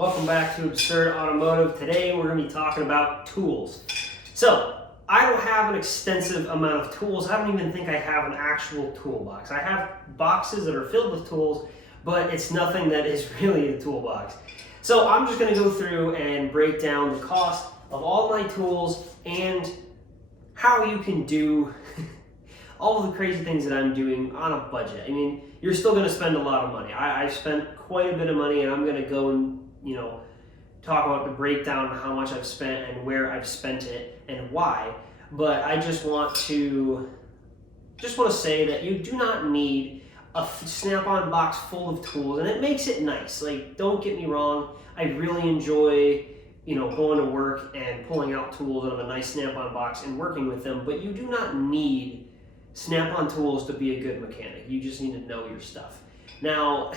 Welcome back to Absurd Automotive. Today we're going to be talking about tools. So, I don't have an extensive amount of tools. I don't even think I have an actual toolbox. I have boxes that are filled with tools, but it's nothing that is really a toolbox. So I'm just going to go through and break down the cost of all my tools and how you can do all of the crazy things that I'm doing on a budget. I mean, you're still going to spend a lot of money. I've spent quite a bit of money, and I'm going to go and talk about the breakdown of how much I've spent and where I've spent it and why. But I just want to say that you do not need a Snap-on box full of tools, and it makes it nice. Like, don't get me wrong, I really enjoy going to work and pulling out tools out of a nice Snap-on box and working with them, but you do not need Snap-on tools to be a good mechanic. You just need to know your stuff. Now,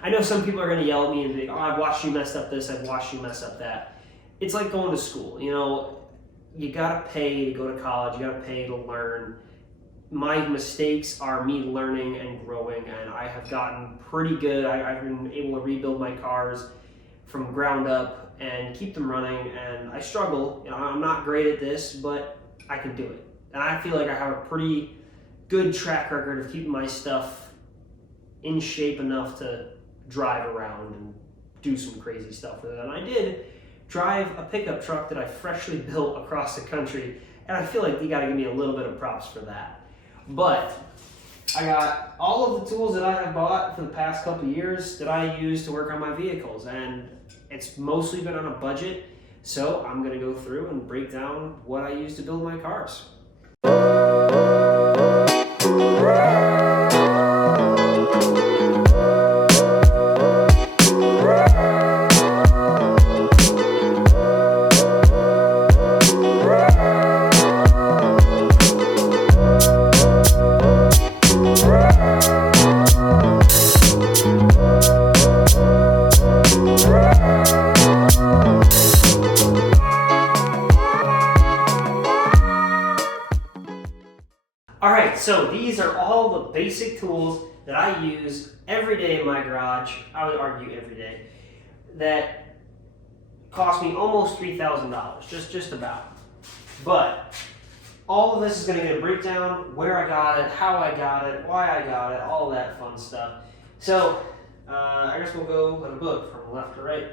I know some people are going to yell at me and be like, oh, I've watched you mess up this, I've watched you mess up that. It's like going to school. You got to pay to go to college, you got to pay to learn. My mistakes are me learning and growing, and I have gotten pretty good. I've been able to rebuild my cars from ground up and keep them running, and I struggle. I'm not great at this, but I can do it. And I feel like I have a pretty good track record of keeping my stuff in shape enough to drive around and do some crazy stuff with it. And I did drive a pickup truck that I freshly built across the country, and I feel like you got to give me a little bit of props for that. But I got all of the tools that I have bought for the past couple of years that I use to work on my vehicles, and it's mostly been on a budget, so I'm going to go through and break down what I use to build my cars. Alright, so these are all the basic tools that I use every day in my garage, I would argue every day, that cost me almost $3,000, just about. But all of this is going to get a breakdown, where I got it, how I got it, why I got it, all that fun stuff. So, I guess we'll go in a book from left to right.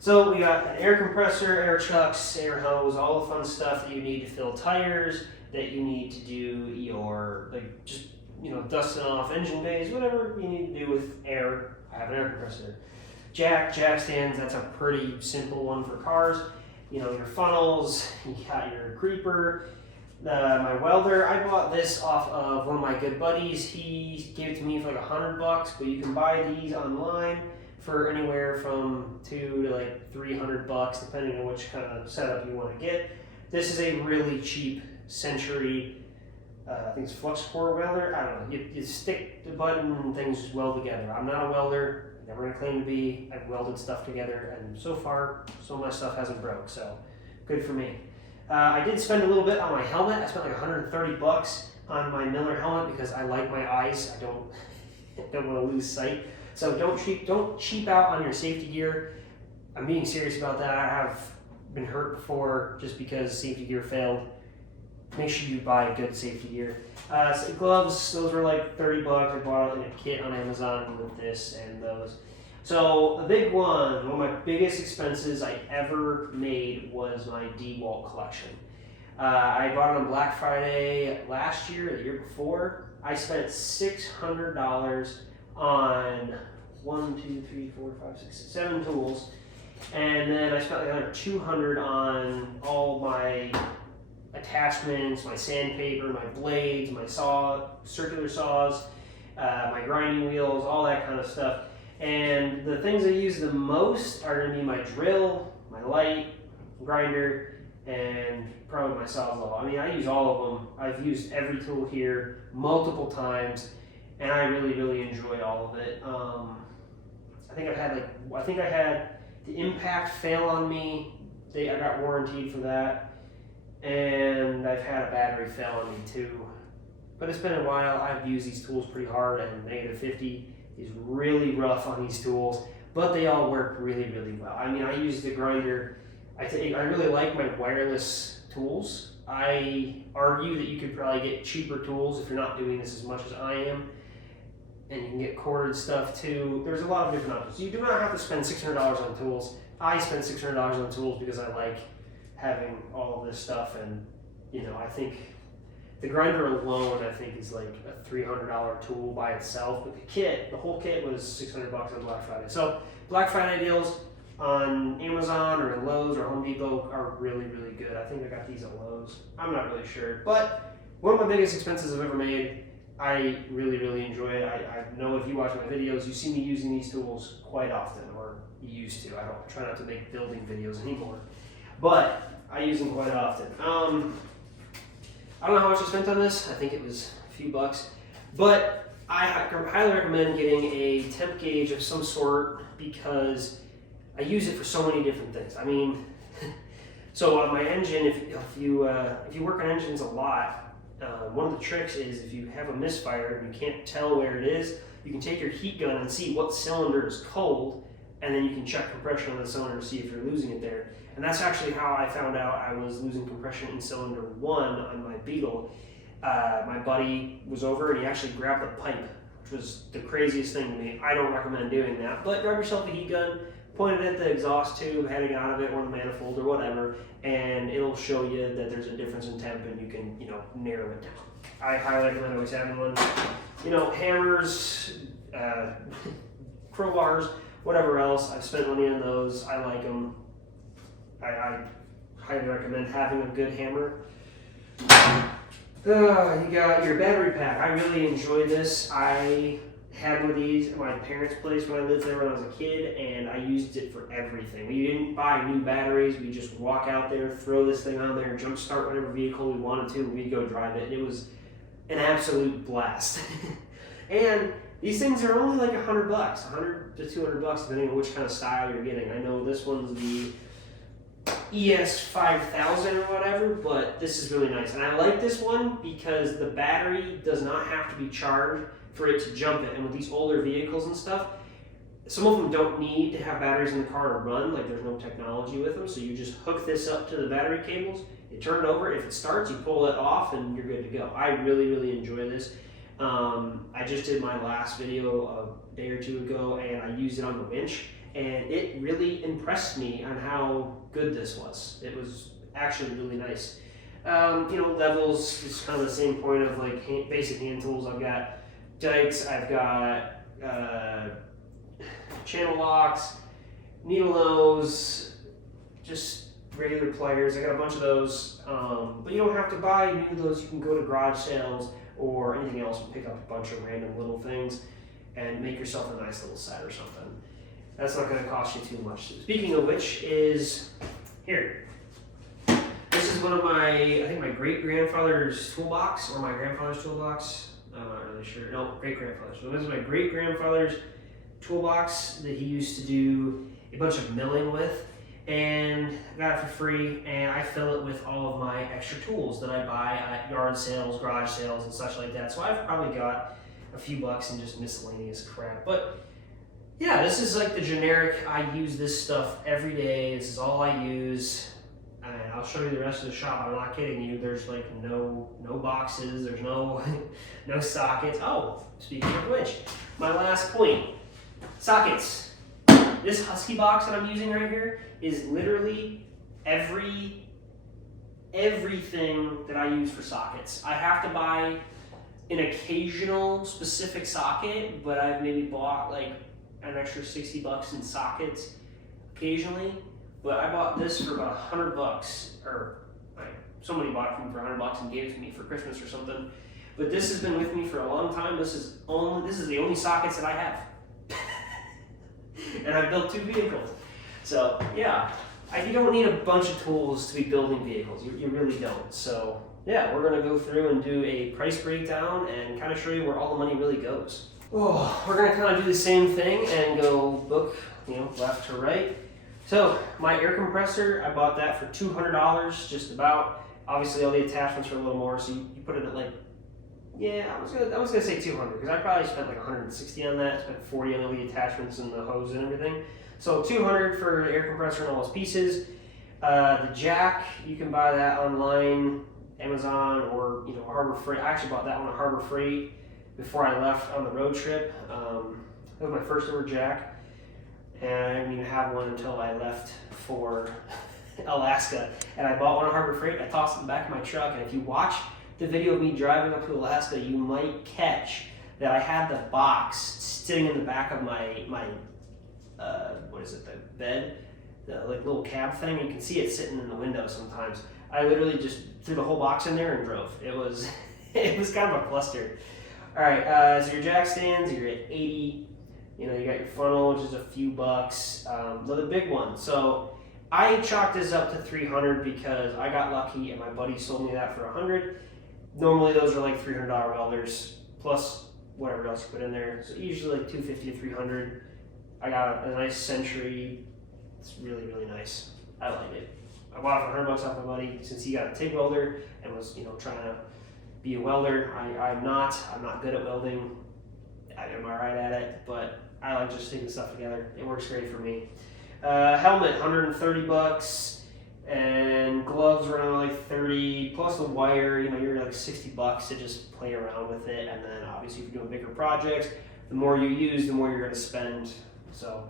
So we got an air compressor, air chucks, air hose, all the fun stuff that you need to fill tires, that you need to do your, dusting off engine bays, whatever you need to do with air. I have an air compressor. Jack stands, that's a pretty simple one for cars. Your funnels, you got your creeper, my welder. I bought this off of one of my good buddies. He gave it to me for like $100, but you can buy these online for anywhere from $200 to like $300, depending on which kind of setup you want to get. This is a really cheap Century, I think it's flux core welder. I don't know. You stick the button and things just weld together. I'm not a welder. Never gonna claim to be. I've welded stuff together, and so far, some of my stuff hasn't broke. So, good for me. I did spend a little bit on my helmet. I spent like $130 on my Miller helmet because I like my eyes. I don't want to lose sight. So don't cheap out on your safety gear. I'm being serious about that. I have been hurt before just because safety gear failed. Make sure you buy good safety gear. So gloves, those were like $30. I bought it in a kit on Amazon with this and those. So the big one of my biggest expenses I ever made was my DeWalt collection. I bought it on Black Friday last year, or the year before. I spent $600 on 7 tools, and then I spent like another $200 on all my attachments, my sandpaper, my blades, my circular saws, my grinding wheels, all that kind of stuff. And the things I use the most are going to be my drill, my light, grinder, and probably my Sawzall. I mean, I use all of them. I've used every tool here multiple times, and I really enjoy all of it. I think I had the impact fail on me. I got warranted for that. And I've had a battery fail on me too. But it's been a while. I've used these tools pretty hard, and -50 is really rough on these tools. but they all work really, really well. I mean, I use the grinder. I really like my wireless tools. I argue that you could probably get cheaper tools if you're not doing this as much as I am. And you can get corded stuff too. There's a lot of different options. You do not have to spend $600 on tools. I spend $600 on tools because I like having all of this stuff, and you know, I think the grinder alone, I think, is like a $300 tool by itself. But the whole kit was $600 on Black Friday. So Black Friday deals on Amazon or Lowe's or Home Depot are really, really good. I think I got these at Lowe's. I'm not really sure, but one of my biggest expenses I've ever made. I really, really enjoy it. I know if you watch my videos, you see me using these tools quite often, or used to. I don't try not to make building videos anymore, but I use them quite often. I don't know how much I spent on this. I think it was a few bucks, but I highly recommend getting a temp gauge of some sort because I use it for so many different things. I mean, so on my engine, if you work on engines a lot, one of the tricks is if you have a misfire and you can't tell where it is, you can take your heat gun and see what cylinder is cold, and then you can check compression on the cylinder to see if you're losing it there. And that's actually how I found out I was losing compression in cylinder 1 on my Beetle. My buddy was over and he actually grabbed a pipe, which was the craziest thing to me. I don't recommend doing that, but grab yourself a heat gun, point it at the exhaust tube heading out of it or the manifold or whatever, and it'll show you that there's a difference in temp and you can, you know, narrow it down. I highly recommend always having one. You know, hammers, crowbars, whatever else. I've spent money on those. I like them. I highly recommend having a good hammer. You got your battery pack. I really enjoy this. I had one of these at my parents' place when I lived there when I was a kid, and I used it for everything. We didn't buy new batteries. We just walk out there, throw this thing on there, jump start whatever vehicle we wanted to, and we'd go drive it. It was an absolute blast. And these things are only like $100, $100 to $200, depending on which kind of style you're getting. I know this one's the ES5000 or whatever, but this is really nice. And I like this one because the battery does not have to be charged for it to jump it. And with these older vehicles and stuff, some of them don't need to have batteries in the car to run, like there's no technology with them, so you just hook this up to the battery cables, you turn it over, if it starts, you pull it off, and you're good to go. I really, really enjoy this. I just did my last video a day or two ago, and I used it on the winch, and it really impressed me on how good this was. It was actually really nice. You know, levels is kind of the same point of like basic hand tools. I've got dikes, I've got channel locks, needle nose, just regular pliers. I got a bunch of those, but you don't have to buy new of those. You can go to garage sales or anything else and pick up a bunch of random little things and make yourself a nice little set or something. That's not going to cost you too much. Speaking of which, is here. This is one of my, I think my great-grandfather's toolbox, or my grandfather's toolbox. I'm not really sure. No, great-grandfather's. So this is my great-grandfather's toolbox that he used to do a bunch of milling with, and I got it for free, and I fill it with all of my extra tools that I buy at yard sales, garage sales, and such like that. So I've probably got a few bucks in just miscellaneous crap. But yeah, this is like the generic, I use this stuff every day, this is all I use. And I'll show you the rest of the shop. I'm not kidding you. There's like no boxes. There's no sockets. Oh, speaking of which, my last point, sockets. This Husky box that I'm using right here is literally everything that I use for sockets. I have to buy an occasional specific socket, but I've maybe bought like an extra $60 in sockets occasionally. But I bought this for about $100, or somebody bought it for me for $100 and gave it to me for Christmas or something. But this has been with me for a long time. This is the only sockets that I have, and I've built 2 vehicles. So yeah, you don't need a bunch of tools to be building vehicles. You really don't. So yeah, we're gonna go through and do a price breakdown and kind of show you where all the money really goes. Oh, we're gonna kind of do the same thing and go book, left to right. So my air compressor, I bought that for $200, just about. Obviously all the attachments are a little more, so you put it at like Yeah, I was gonna say 200 because I probably spent like 160 on that. Spent 40 on all the attachments and the hose and everything. So 200 for the air compressor and all those pieces. The jack, you can buy that online, Amazon, or Harbor Freight. I actually bought that one at Harbor Freight before I left on the road trip. That was my first ever jack, and I didn't even have one until I left for Alaska. And I bought one at Harbor Freight. I tossed it in the back of my truck, and if you watch the video of me driving up to Alaska, you might catch that I had the box sitting in the back of my what is it, the bed, the like little cab thing. You can see it sitting in the window sometimes. I literally just threw the whole box in there and drove. It was it was kind of a cluster. All right, so your jack stands, you're at 80. You got your funnel, which is a few bucks. The big one. So I chalked this up to 300 because I got lucky and my buddy sold me that for 100. Normally those are like $300 welders plus whatever else you put in there. So usually like 250 to 300. I got a nice Century. It's really, really nice. I like it. I bought it for 100 bucks off my buddy since he got a TIG welder and was trying to be a welder. I'm not good at welding. I'm alright at it, but I like just sticking stuff together. It works great for me. Helmet, 130 bucks, and gloves around like 30, plus the wire, you're like 60 bucks to just play around with it. And then obviously if you're doing bigger projects, the more you use, the more you're gonna spend. So,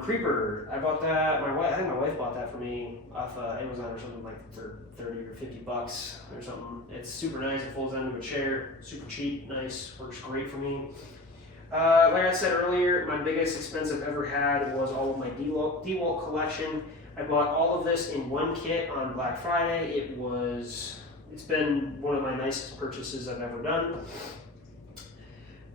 creeper, I bought that. I think my wife bought that for me off Amazon or something, like for 30 or 50 bucks or something. It's super nice. It folds into a chair, super cheap, nice, works great for me. Like I said earlier, my biggest expense I've ever had was all of my DeWalt collection. I bought all of this in one kit on Black Friday. It's been one of my nicest purchases I've ever done.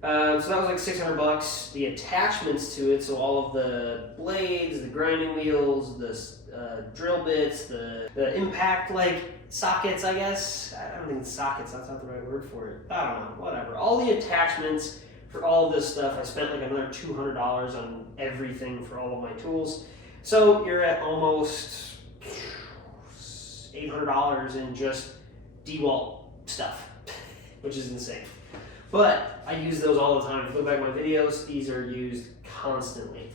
So that was like 600 bucks. The attachments to it, so all of the blades, the grinding wheels, the drill bits, the impact sockets, I guess. I don't think it's sockets, that's not the right word for it. I don't know, whatever. All the attachments for all of this stuff, I spent like another $200 on everything for all of my tools. So you're at almost $800 in just DeWalt stuff, which is insane. But I use those all the time. If you look back at my videos, these are used constantly.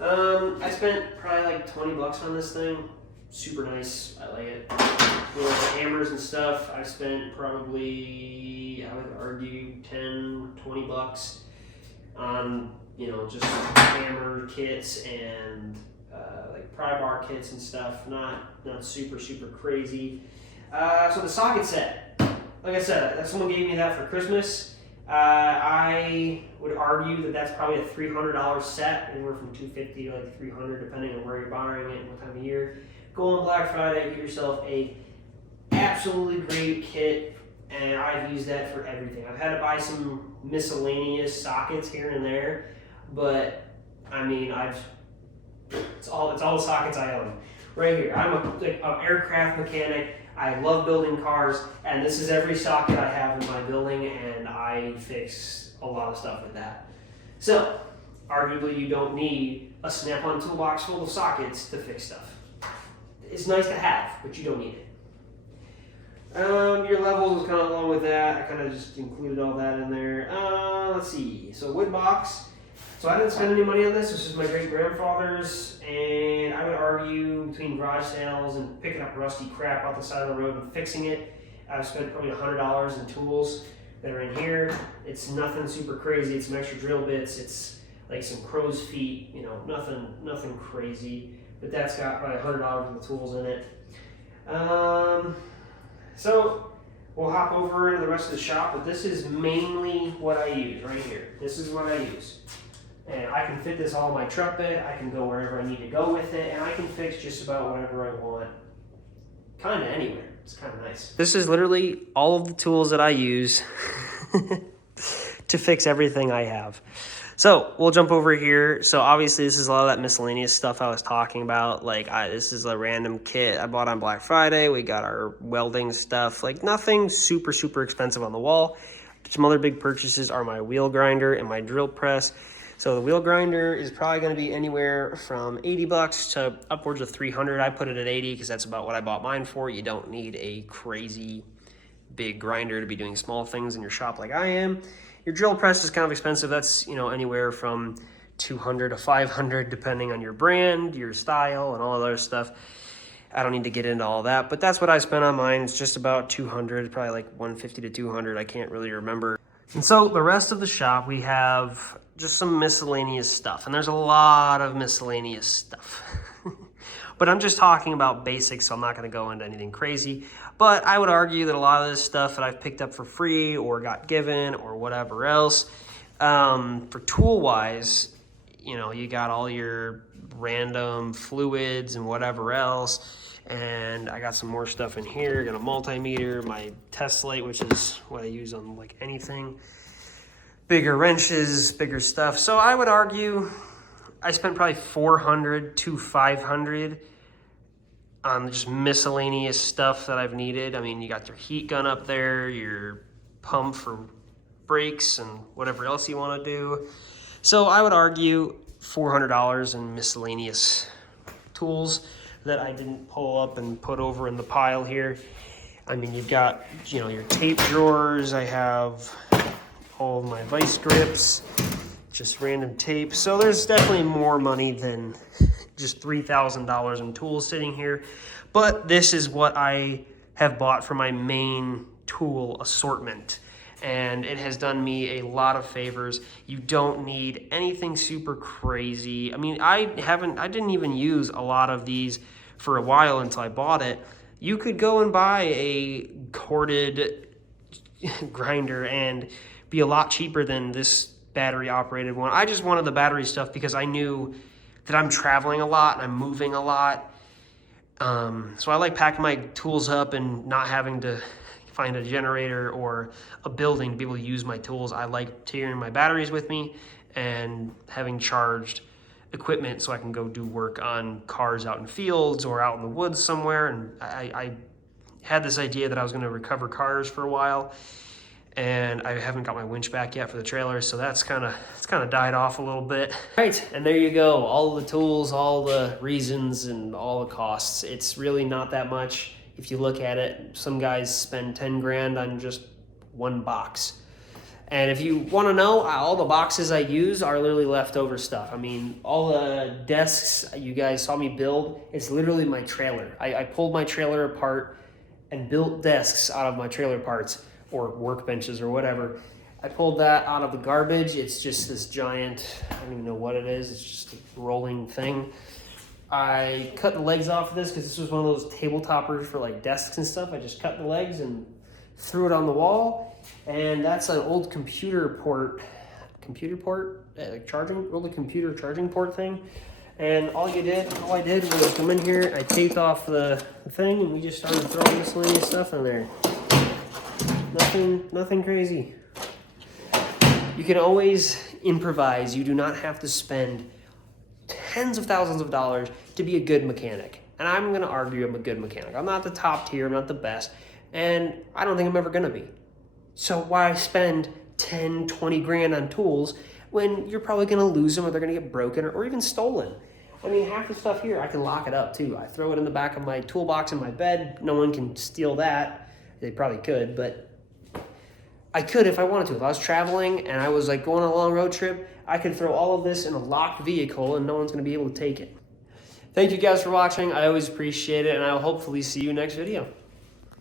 I spent probably like 20 bucks on this thing. Super nice, I like it. With the hammers and stuff, I spent probably, I would argue, 10, 20 bucks on, just hammer kits and like pry bar kits and stuff. Not super, super crazy. So the socket set, like I said, someone gave me that for Christmas. I would argue that that's probably a $300 set, anywhere from $250 to like $300, depending on where you're buying it and what time of year. Go on Black Friday, get yourself a absolutely great kit, and I've used that for everything. I've had to buy some miscellaneous sockets here and there, but I mean, it's all the sockets I own. Right here, I'm an aircraft mechanic. I love building cars, and this is every socket I have in my building, and I fix a lot of stuff with that. So, arguably you don't need a Snap-on toolbox full of sockets to fix stuff. It's nice to have, but you don't need it. Your levels is kind of along with that. I kind of just included all that in there. Let's see, so wood box. So I didn't spend any money on this. This is my great grandfather's, and I would argue between garage sales and picking up rusty crap off the side of the road and fixing it, I've spent probably $100 in tools that are in here. It's nothing super crazy. It's some extra drill bits. It's like some crow's feet. Nothing crazy. But that's got probably $100 worth of tools in it. So we'll hop over into the rest of the shop. But this is mainly what I use right here. This is what I use. And I can fit this all in my truck bed. I can go wherever I need to go with it, and I can fix just about whatever I want, kind of anywhere. It's kind of nice. This is literally all of the tools that I use to fix everything I have. So we'll jump over here. So obviously this is a lot of that miscellaneous stuff I was talking about. This is a random kit I bought on Black Friday. We got our welding stuff, nothing super, super expensive on the wall. Some other big purchases are my wheel grinder and my drill press. So the wheel grinder is probably going to be anywhere from 80 bucks to upwards of 300. I put it at 80 because that's about what I bought mine for. You don't need a crazy big grinder to be doing small things in your shop like I am. Your drill press is kind of expensive. That's, you know, anywhere from 200 to 500 depending on your brand, your style, and all that other stuff. I don't need to get into all that, but that's what I spent on mine. It's just about 200, probably like 150 to 200. I can't really remember. And so the rest of the shop, we have just some miscellaneous stuff, and there's a lot of miscellaneous stuff. But I'm just talking about basics, so I'm not going to go into anything crazy. But I would argue that a lot of this stuff that I've picked up for free or got given or whatever else, for tool-wise, you know, you got all your random fluids and whatever else. And I got some more stuff in here. I got a multimeter, my test light, which is what I use on like anything. Bigger wrenches, bigger stuff. So I would argue I spent probably 400 to 500 on just miscellaneous stuff that I've needed. I mean, you got your heat gun up there, your pump for brakes and whatever else you want to do. So I would argue $400 in miscellaneous tools that I didn't pull up and put over in the pile here. I mean, you've got, you know, your tape drawers. I have all of my vice grips, just random tape. So there's definitely more money than just $3,000 in tools sitting here. But this is what I have bought for my main tool assortment. And it has done me a lot of favors. You don't need anything super crazy. I mean, I didn't even use a lot of these for a while until I bought it. You could go and buy a corded grinder and be a lot cheaper than this battery operated one. I just wanted the battery stuff because I knew that I'm traveling a lot and I'm moving a lot. So I like packing my tools up and not having to find a generator or a building to be able to use my tools. I like carrying my batteries with me and having charged equipment so I can go do work on cars out in fields or out in the woods somewhere. And I had this idea that I was going to recover cars for a while, and I haven't got my winch back yet for the trailer, so it's kind of died off a little bit. All right, and there you go. All the tools, all the reasons, and all the costs. It's really not that much. If you look at it, some guys spend 10 grand on just one box. And if you want to know, all the boxes I use are literally leftover stuff. I mean, all the desks you guys saw me build, it's literally my trailer. I pulled my trailer apart and built desks out of my trailer parts, or workbenches or whatever. I pulled that out of the garbage. It's just this giant, I don't even know what it is. It's just a rolling thing. I cut the legs off of this because this was one of those table toppers for like desks and stuff. I just cut the legs and threw it on the wall. And that's an old computer port, like charging, old computer charging port thing. And all I did was come in here, I taped off the thing, and we just started throwing miscellaneous stuff in there. Nothing crazy. You can always improvise. You do not have to spend tens of thousands of dollars to be a good mechanic. And I'm gonna argue I'm a good mechanic. I'm not the top tier, I'm not the best, and I don't think I'm ever gonna be. So why spend 10, 20 grand on tools when you're probably gonna lose them or they're gonna get broken or even stolen? I mean, half the stuff here, I can lock it up too. I throw it in the back of my toolbox in my bed. No one can steal that. They probably could, but I could if I wanted to. If I was traveling and I was like going on a long road trip, I could throw all of this in a locked vehicle and no one's gonna be able to take it. Thank you guys for watching. I always appreciate it, and I will hopefully see you next video.